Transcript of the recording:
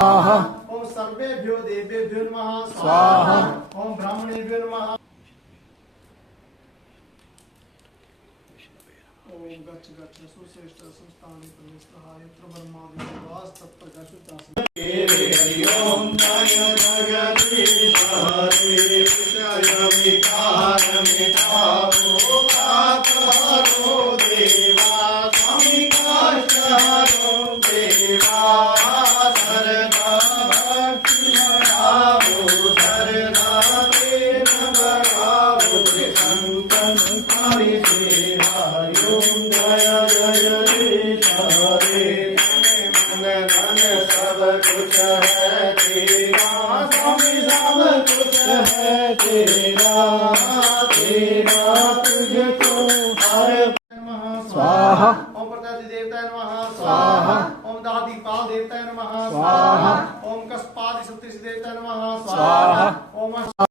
स्वाहा ओम सर्वेभ्यो देवेभ्यो नमः स्वाहा ओम ब्राह्मणेभ्यो नमः ओम गच्छ गच्छ सुश्रेष्ठ संस्थाने प्रवेशहाय ब्रह्मा विवास तत्प्रकाशुतास हरि ओम जय जगदीश हरे विषय विकार मिटाओ पाप हरो देवा स्वामी कष्ट हरो देवा शरणा भक्ति बढ़ाओ शरणा प्रेम बढ़ाओ संतन करि सेवा ओम जय जगदीश हरे मन धन सब कुछ है तेरा स्वामी सब कुछ है तेरा तेरा तुझको हर स्वाहा ओम प्रजाति देवताय नमः स्वाहा ओम दादीपाल देवताय नमः स्वाहा ओम कस्पादि सप्तऋषि देवताय नमः स्वाहा ओम